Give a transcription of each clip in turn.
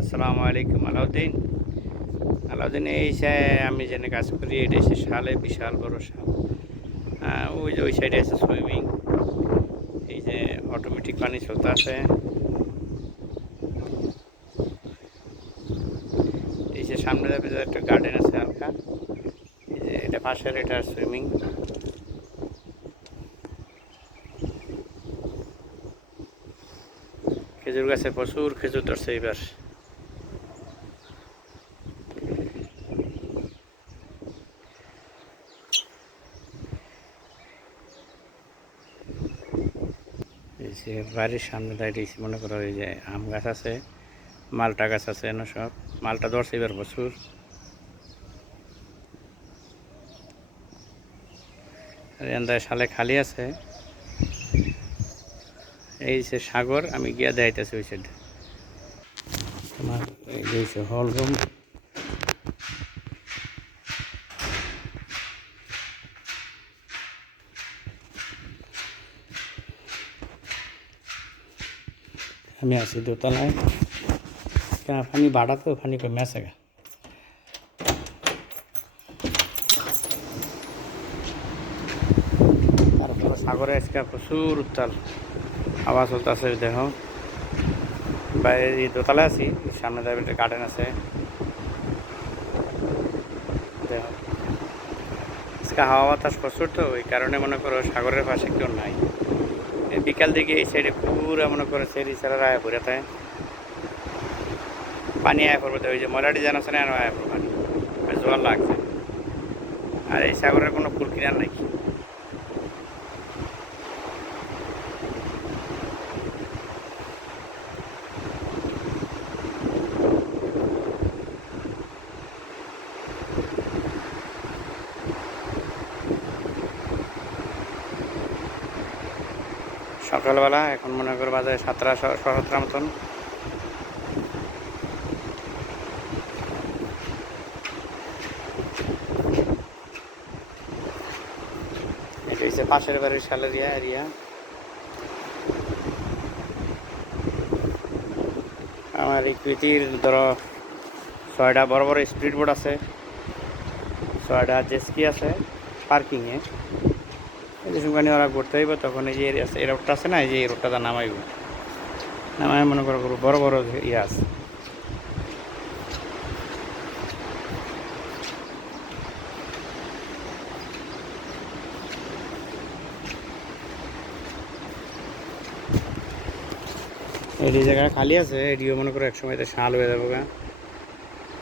আসসালামু আলাইকুম, আলাউদ্দিন। আলাউদ্দিন, এই আমি যেখানে কাজ করি, এটা এসে শালে বিশাল বড় শাল। ওই যে ওই সাইডে আছে সুইমিং। এই যে অটোমেটিক পানি চলতে আছে। এই যে সামনে যাবে একটা গার্ডেন আছে হালকা। এই যে এটা পাশের, এটা সুইমিং। খেজুর গাছে প্রচুর খেজুর ধরছে এবার যে বাড়ির সামনে দাঁড়িয়েছি, মনে করো এই যে আম গাছ আছে, মালটা গাছ আছে না সব। মালটা ধরছে এবার প্রচুর আর এন্দায় সালে খালি আছে। এই যে সাগর, আমি গিয়া দেখাইতেছি ওই সাইডে তোমার এই যে হল রুম আমি আছি দোতলায়। কেন পানি বাড়া তো পানি কমে আছে গা। তারপরে সাগরে আজকে প্রচুর উত্তাল। আওয়াজ চলতেছে, দেখো। বাইরে দোতলায় আছি, সামনে যাবে গার্ডেন আছে। দেখো। আজকে হাওয়া বাতাস প্রচুর তো, ওই কারণে মনে করো সাগরের পাশে কেউ নাই। বিকাল দিকে এই সাইডে পুরো মনে করে সেরি সারা আয়া পড়ে থাকে। পানি আয় পড়বে, ওই যে মরাটি জানা আছে আয়া পড়বে। পানি জল লাগছে। আর এই সাগরের কোনো কুল কিনার নাই। সকালবেলা, এখন মনে করো বাজে সাতটা স- সাতটার মতন। পাশের বাড়ির সালেরিয়া এরিয়া আমার ইকুইটির ধরো, ছয়টা বড় বড় স্পিড বোর্ড আছে, ছয়টা জেসকি আছে পার্কিংয়ে এই ওরা ঘুরতে হইব তখন এই যে এই রোডটা আছে না, এই যে এই রোডটা নামাইব। নামাই মনে করো বড় বড় ইয়ে আছে। এই জায়গা খালি আছে এটিও মনে করো একসময় তো শাল হয়ে যাব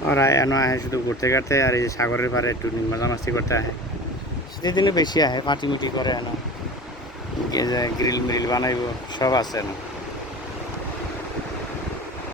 ওরা এনো আহে শুধু ঘুরতে ঘাটতে আর এই যে সাগরের পাড়ে একটু মজামাস্তি করতে আহে। দিনে বেশি আহে মাটি মুটি করে আনা। গ্রিল মিল বানাইব সব আছে না।